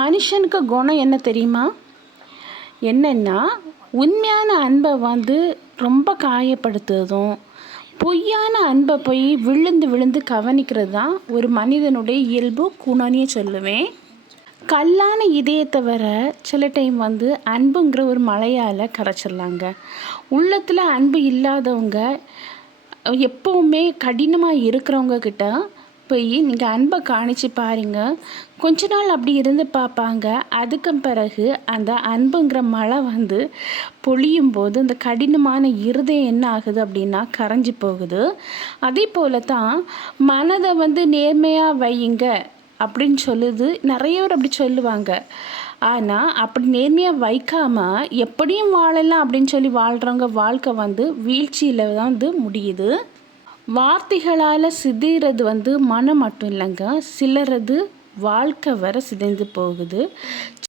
மனுஷனுக்கு குணம் என்ன தெரியுமா? என்னென்னா, உண்மையான அன்பை ரொம்ப காயப்படுத்துவதும், பொய்யான அன்பை போய் விழுந்து விழுந்து கவனிக்கிறது தான் ஒரு மனிதனுடைய இயல்பு குணம்னே சொல்லுவேன். கல்லான இதயத்தை வர சில டைம் அன்புங்கிற ஒரு மலையால் கரைச்சிடலாங்க. உள்ளத்தில் அன்பு இல்லாதவங்க, எப்போவுமே கடினமாக இருக்கிறவங்க கிட்ட போய் நீங்கள் அன்பை காணிச்சு பாருங்க. கொஞ்ச நாள் அப்படி இருந்து பார்ப்பாங்க. அதுக்கு பிறகு அந்த அன்புங்கிற மழை பொழியும் போது அந்த கடினமான இருதயம் என்ன ஆகுது அப்படின்னா கரைஞ்சி போகுது. அதே போல தான் மனதை நேர்மையாக வையுங்க அப்படின்னு சொல்லுது. நிறைய பேர் அப்படி சொல்லுவாங்க. ஆனால் அப்படி நேர்மையாக வைக்காமல் எப்படியும் வாழலாம் அப்படின்னு சொல்லி வாழ்கிறவங்க வாழ்க்கை வீழ்ச்சியில் முடியுது. வார்த்தைகளால் சிதைகிறது மனம் மட்டும் இல்லைங்க, சிலரது வாழ்க்கை வர சிதைந்து போகுது.